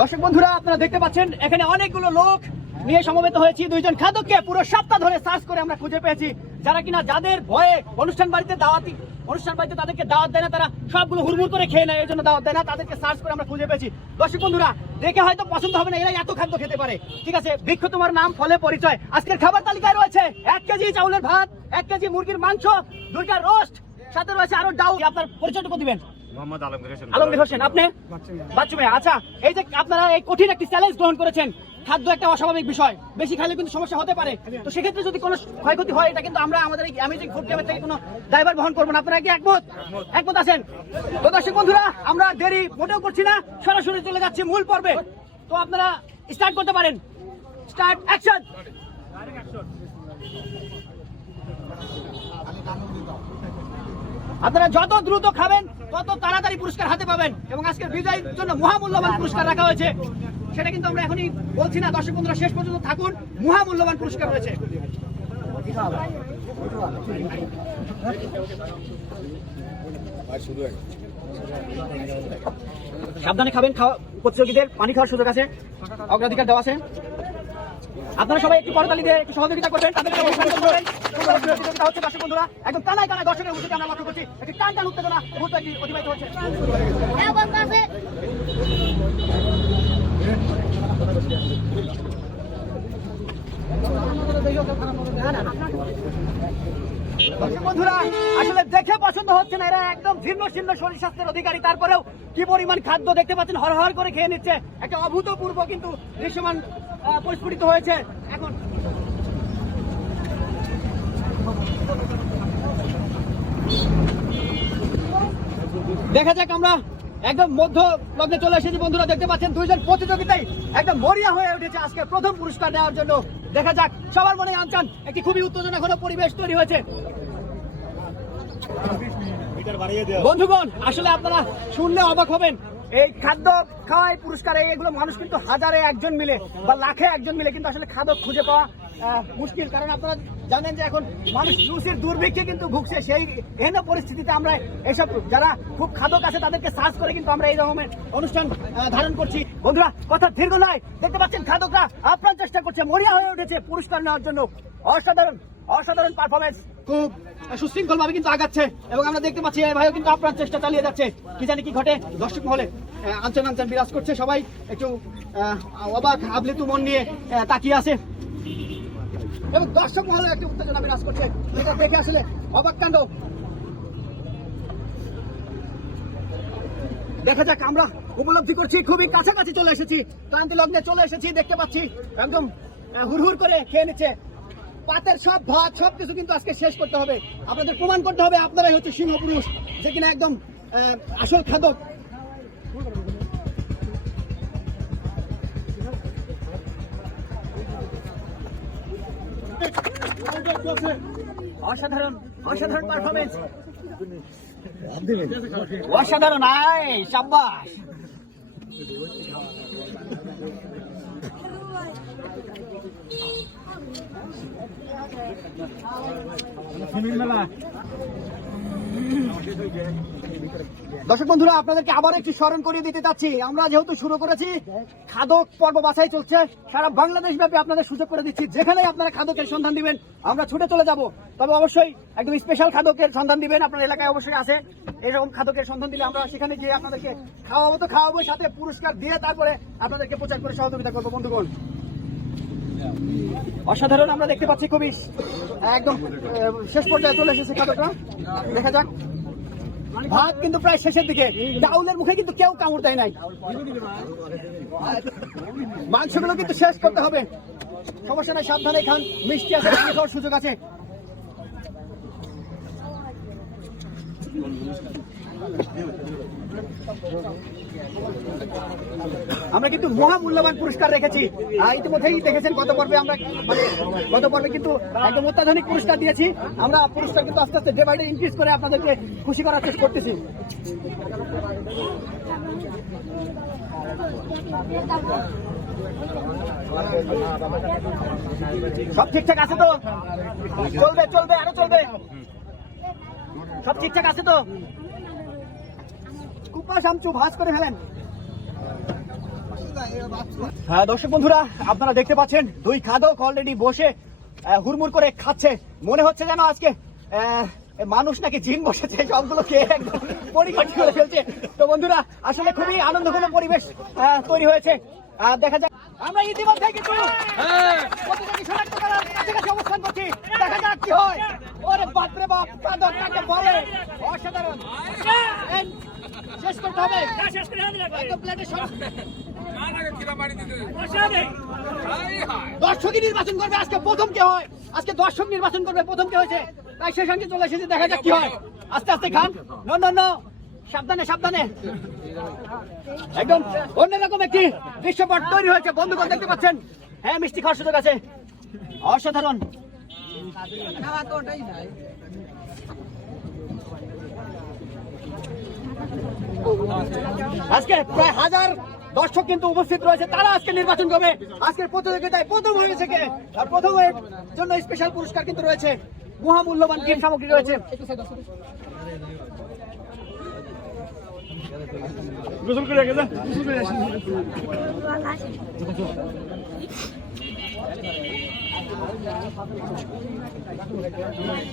দর্শক বন্ধুরা, আপনারা দেখতে পাচ্ছেন এখানে অনেকগুলো লোক নিয়ে সমবেত হয়েছি। দুইজন খাদককে পুরো সপ্তাহ ধরে সার্চ করে আমরা খুঁজে পেয়েছি, যারা কিনা যাদের ভয়ে অনুষ্ঠান বাড়িতে তাদেরকে দাওয়াত দেয় না, তারা সবগুলো হুড়মুড় করে খেয়ে নেয়, এই জন্য দাওয়াত দেয় না। তাদেরকে সার্চ করে আমরা খুঁজে পেয়েছি। দর্শক বন্ধুরা, দেখে হয়তো পছন্দ হবে না, এরা এত খাদ্য খেতে পারে। ঠিক আছে, বৃক্ষ তোমার নাম, ফলে পরিচয়। আজকের খাবার তালিকায় রয়েছে 1 কেজি চাউলের ভাত, 1 কেজি মুরগির মাংস, 2টা রোস্ট, সাথে রয়েছে আরো ডাউ। আপনার পরিচয়টুকু দিবেন। মোহাম্মদ আলমগীর হোসেন। আপনি? বাচ্চু ভাই। আচ্ছা, এই যে আপনারা এই কঠিন একটি চ্যালেঞ্জ গ্রহণ করেছেন, খাদ্য একটা অস্বাভাবিক বিষয়, বেশি খাইলে কিন্তু সমস্যা হতে পারে। তো সেক্ষেত্রে যদি কোনো ক্ষয়ক্ষতি হয়, এটা কিন্তু আমরা আমাদের এই অ্যামেজিং ফুড ক্যাম্পের থেকে কোনো দায়ভার বহন করবো না। আপনারা কি একমত আছেন? তো দর্শক বন্ধুরা, আমরা দেরি মোটেও করছি না, সরাসরি চলে যাচ্ছি মূল পর্বে। তো আপনারা স্টার্ট করতে পারেন। Start, action. আপনারা যত দ্রুত খাবেন তত তাড়াতাড়ি পুরস্কার হাতে পাবেন, এবং আজকের বিজয়ীর জন্য মহামূল্যবান পুরস্কার রাখা হয়েছে। সেটা কিন্তু আমরা এখনই বলছি না, দর্শক বন্ধুরা শেষ পর্যন্ত থাকুন। মহামূল্যবান পুরস্কার রয়েছে। সাবধানে খাবেন, প্রতিযোগীদের পানি খাওয়ার সুযোগ আছে, অগ্রাধিকার দেওয়া আছে। আপনারা সবাই একটু করতালি দিয়ে একটু সহযোগিতা করবেন। তাদেরকে প্রতিযোগিতা হচ্ছে দর্শক বন্ধুরা, একদম কানায় কানায় দর্শকের উদ্যোগে আমরা লক্ষ্য করছি। একটি টান টান উত্তেজনা মুহূর্ত অতিবাহিত হচ্ছে। বন্ধুরা, আসলে দেখে পছন্দ হচ্ছে না, এরা একদম ভিন্ন ভিন্ন শরীর স্বাস্থ্যের অধিকারী, তারপরেও কি পরিমাণ খাদ্য দেখতে পাচ্ছেন, হরহর করে খেয়ে নিচ্ছে। একটা অভূতপূর্ব কিন্তু দৃশ্যমান পরিস্ফুটিত হয়েছে। এখন দেখা যাক, আমরা একদম মধ্য লগ্নে চলে এসেছি। বন্ধুরা দেখতে পাচ্ছেন, দুইজন প্রতিযোগিতায় একদম মরিয়া হয়ে উঠেছে আজকে প্রথম পুরস্কার নেওয়ার জন্য। দেখা যাক, সবার মনে আনচান, একটি খুবই উত্তেজনাঘন পরিবেশ তৈরি হয়েছে। বন্ধুগণ, আসলে আপনারা শুনলে অবাক হবেন, এই খাদ্য খাওয়াই পুরস্কার, এগুলো মানুষ কিন্তু হাজারে একজন মিলে বা লাখে একজন মিলে কিন্তু আসলে খাদ্য খুঁজে পাওয়া মুশকিল। কারণ আপনারা জানেন যে এখন মানুষ লুচির দুর্ভিক্ষে কিন্তু ভুগছে। সেই এহেন পরিস্থিতিতে আমরা এইসব যারা খুব খাদক আছে তাদেরকে সার্চ করে কিন্তু আমরা এই রকমের অনুষ্ঠান ধারণ করছি। বন্ধুরা, কথা দীর্ঘ নয়, দেখতে পাচ্ছেন খাদকরা আপ্রাণ চেষ্টা করছে, মরিয়া হয়ে উঠেছে পুরস্কার নেওয়ার জন্য। অসাধারণ পারফরমেন্স, খুব সুশৃঙ্খল ভাবে কিন্তু আগাচ্ছে, এবং আমরা দেখতে পাচ্ছি এই ভাইও কিন্তু আপ্রাণ চেষ্টা চালিয়ে যাচ্ছে। কি জানি কি ঘটে, দর্শক মহলে আনচান বিরাজ করছে, সবাই একটু অবাক আবলিত মন নিয়ে তাকিয়ে আছে, এবং দর্শক মহলে একটু উত্তেজনা বিরাজ করছে। এটা দেখে আসলে অবাক কাণ্ড। দেখা যাক, আমরা উপলব্ধি করছি খুবই কাছাকাছি চলে এসেছি, ক্লান্তি লগ্নে চলে এসেছি। দেখতে পাচ্ছি একদম হুড়হুড় করে খেয়ে নিচ্ছে পাতের সব ভাত, সবকিছু কিন্তু আজকে শেষ করতে হবে। আপনাদের প্রমাণ করতে হবে আপনারাই হচ্ছে সিংহ পুরুষ, যে কিনা একদম আসল খাদক। অসাধারণ পারফরমেন্স, অসাধারণ। আয় শাবাশ। দর্শক বন্ধুরা, আপনাদেরকে আবার একটু স্মরণ করিয়ে দিতে চাচ্ছি, আমরা যেহেতু শুরু করেছি খাদক পর্ব বাছাই চলছে, সারা বাংলাদেশ ব্যাপী আপনাদের সুযোগ করে দিচ্ছি। যেখানেই আপনারা খাদকের সন্ধান দিবেন আমরা ছুটে চলে যাব, তবে অবশ্যই একদম স্পেশাল খাদকের সন্ধান দিবেন। আপনার এলাকায় অবশ্যই আছে এরকম খাদকের সন্ধান দিলে আমরা সেখানে গিয়ে আপনাদেরকে খাওয়াবো, সাথে পুরস্কার দিয়ে তারপরে আপনাদেরকে প্রচার করে সহযোগিতা করবো। বন্ধুগণ, অসাধারণ আমরা দেখতে পাচ্ছি, খুবই একদম শেষ পর্যায়ে চলে এসেছে খাদকরা। দেখা যাক, ভাত কিন্তু প্রায় শেষের দিকে, ডাউলের মুখে কিন্তু কেউ কামড় দেয় নাই। মাংসগুলো কিন্তু শেষ করতে হবে, সমস্যা নাই, সাবধানে খান, মিষ্টি আছে, পানি খাওয়ার সুযোগ আছে। আমরা কিন্তু মহামূল্যবান পুরস্কার রেখেছি। ইতিমধ্যেই দেখেছেন গত পর্বে কিন্তু একদম অত্যাধুনিক পুরস্কার দিয়েছি। আমরা পুরস্কার কিন্তু আস্তে আস্তে ডে বাই ডে ইনক্রিজ করে আপনাদেরকে খুশি করার চেষ্টা করতেছি। সব ঠিকঠাক আছে তো? চলবে আরো চলবে, সব ঠিকঠাক আছে তো? কুপা সামচু ভাঁজ করে ফেলেন। হ্যাঁ দর্শক বন্ধুরা, আপনারা দেখতে পাচ্ছেন দুই খাদক অলরেডি বসে হুড়মুড় করে খাচ্ছে। মনে হচ্ছে যেন আজকে মানুষ নাকি জিন বসেছে, সবগুলোকে একদম পরিপাটি করে ফেলছে। তো বন্ধুরা, আসলে খুবই আনন্দঘন পরিবেশ তৈরি হয়েছে। দেখা যাক, আমরা ইতিমধ্যে কিন্তু প্রতিযোগী শনাক্ত করার কাছাকাছি অবস্থান করছি। দেখা যাক কি হয়। ওরে বাপরে বাপ, খাদক কাকে বলে, অসাধারণ। শেষ করতে হবে একদম প্লেটে সব। দর্শকই নির্বাচন করবে আজকে প্রথম কে হয়। আজকে দর্শক নির্বাচন করবে প্রথম কে হয়েছে, তাই সেই সঙ্গে চলে এসেছে। দেখা যাক কি হয়। আস্তে আস্তে খান, নো সাবধানে সাবধানে। একদম অন্যরকম একটি দৃশ্যপট তৈরি হয়েছে বন্ধুগণ, দেখতে পাচ্ছেন। হ্যাঁ, মিষ্টি খাওয়ার সুযোগ আছে, অসাধারণ। আজকে প্রায় 1000 দর্শক কিন্তু উপস্থিত রয়েছে, তারা আজকে নির্বাচন করবে। আজকের প্রতিযোগিতায় প্রথম হয়েছে কে, আর প্রথমের জন্য স্পেশাল পুরস্কার কিন্তু রয়েছে, মহামূল্যবান গেম সামগ্রী রয়েছে।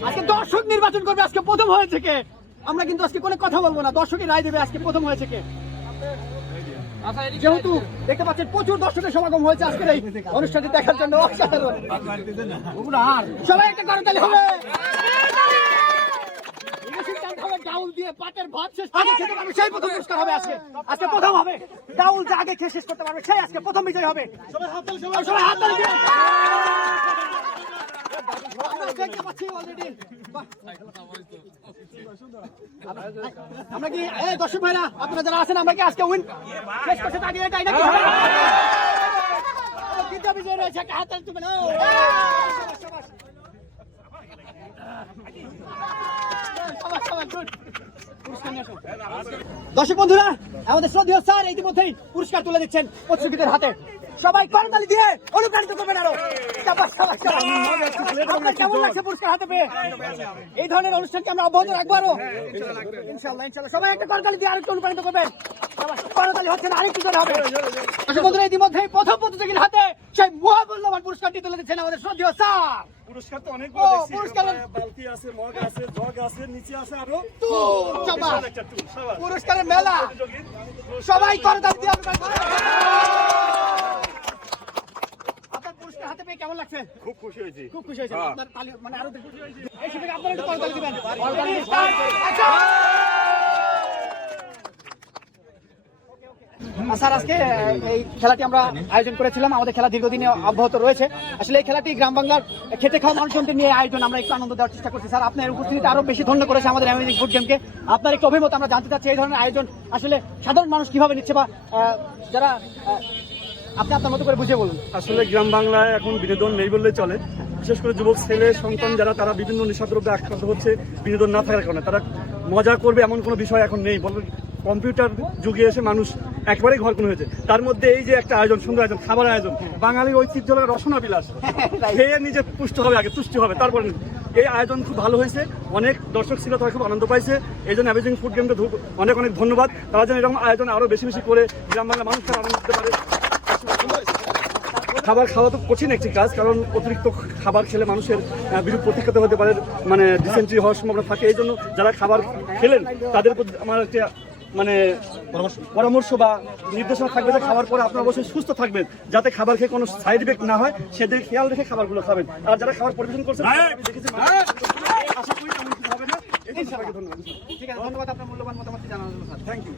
আজকে দর্শক নির্বাচন করবে আজকে প্রথম হয়েছে কে। আমরা কিন্তু আজকে কোনো কথা বলবো না, দর্শকই রায় দেবে আজকে প্রথম হয়েছে কে। যেহেতু দেখতে পাচ্ছেন প্রচুর দর্শকের সমাগম হয়েছে আজকের এই অনুষ্ঠানটি দেখার জন্য, সবাই একটা করতালি হবে। ডাউল দিয়ে পাটের ভাত শেষ আগে খেতে পারবে সেই প্রথম পুরস্কার হবে আজকে। আজকে প্রথম হবে ডাউল, যে আগে খেয়ে শেষ করতে পারবে সেই আজকে প্রথম বিজয় হবে। সবাই হাততালি দিয়ে দেখতে পাচ্ছি অলরেডি। আমরা কি দর্শক ভাইরা, আপনারা যারা আছেন, আমরা কি আজকে উইন শেষ করতে থাকি, এটাই নাকি হবে? দ্বিতীয় বিজয় রয়েছে, একটা হাততালি তুলবেন। দর্শক বন্ধুরা, আমাদের শ্রদ্ধেয় স্যার ইতিমধ্যেই পুরস্কার তুলে দিচ্ছেন প্রতিযোগীদের হাতে। সবাই করতালি দিয়ে অনুপ্রাণিত করবেন আরো। কেমন লাগছে পুরস্কার হাতে পেয়ে? এই ধরনের অনুষ্ঠানকে আমরা অব্যাহত রাখবো আরো ইনশাআল্লাহ। সবাই একটা করতালি দিয়ে আরেকটু অনুপ্রাণিত করবেন। করতালি হচ্ছে না, আরেকটু জোরে হবে। দর্শক বন্ধুরা, ইতিমধ্যেই প্রথম প্রতিযোগীর হাতে সেই মহামূল্যবান পুরস্কারটি তুলে দিচ্ছেন আমাদের শ্রদ্ধেয় স্যার। পুরস্কার তো অনেকগুলো দেখছি, বালতি আছে, মগ আছে, জগ আছে, নিচে আছে আরো পুরস্কারের মেলা। সবাই করতালি দিয়ে আপনার পুরস্কার হাতে পেয়ে কেমন লাগছে? খুব খুশি হয়েছি, খুব খুশি হয়েছে। আপনার তালি মানে আরো এই হিসেবে আপনারা একটু করতালি দিবেন। স্যার, আজকে এই খেলাটি আমরা আয়োজন করেছিলাম, আমাদের খেলা দীর্ঘদিনে অব্যাহত রয়েছে। আসলে এই খেলাটি গ্রাম বাংলার খেতে খাওয়া মানুষজনকে নিয়ে আয়োজন, আমরা একটু আনন্দ দেওয়ার চেষ্টা করছি। স্যার, আপনার উপস্থিতিতে আরো বেশি ধন্য করেছে আমাদের অ্যামেজিং ফুড গেমকে। আপনার একটু অভিমত আমরা জানতে চাচ্ছি, এই ধরনের আয়োজন আসলে সাধারণ মানুষ কিভাবে নিচ্ছে, বা যারা আপনি আপনার মতো করে বুঝিয়ে বলুন। আসলে গ্রাম বাংলায় এখন বিনোদন নেই বললেই চলে। বিশেষ করে যুবক ছেলে সন্তান যারা, তারা বিভিন্ন নেশাদ্রব্যে আক্রান্ত হচ্ছে বিনোদন না থাকার কারণে। তারা মজা করবে এমন কোনো বিষয় এখন নেই। কম্পিউটার যুগে এসে মানুষ একবারে ঘর কোনো হয়েছে। তার মধ্যে এই যে একটা আয়োজন, সুন্দর আয়োজন, খাবার আয়োজন, বাঙালির ঐতিহ্য রসনা বিলাস, খেয়ে নিজে পুষ্ট হবে, আগে তুষ্টি হবে তারপরে। এই আয়োজন খুব ভালো হয়েছে, অনেক দর্শক ছিল, তারা খুব আনন্দ পাইছে। এই জন্য অ্যামেজিং ফুড গেমকে অনেক অনেক ধন্যবাদ। তারা যেন এরকম আয়োজন আরো বেশি বেশি করে গ্রাম বাংলা মানুষ তারা আনন্দ দিতে পারে। খাবার খাওয়া তো কঠিন একটি কাজ, কারণ অতিরিক্ত খাবার খেলে মানুষের বিরূপ প্রতিক্রিয়া হতে পারে, মানে ডিসেন্ট্রি হওয়ার সম্ভাবনা থাকে। এই জন্য যারা খাবার খেলেন তাদের প্রতি আমার একটা মানে পরামর্শ বা নির্দেশনা থাকবে যে খাবার পরে আপনারা অবশ্যই সুস্থ থাকবেন, যাতে খাবার খেয়ে কোনো সাইড ইফেক্ট না হয়, সেদিকে খেয়াল রেখে খাবারগুলো খাবেন। আর যারা খাবার পরিবেশন করছেন, আশা করি তেমন কিছু হবে না। ধন্যবাদ। ঠিক আছে, ধন্যবাদ আপনার মূল্যবান মতামত জানানোর জন্য। Thank you.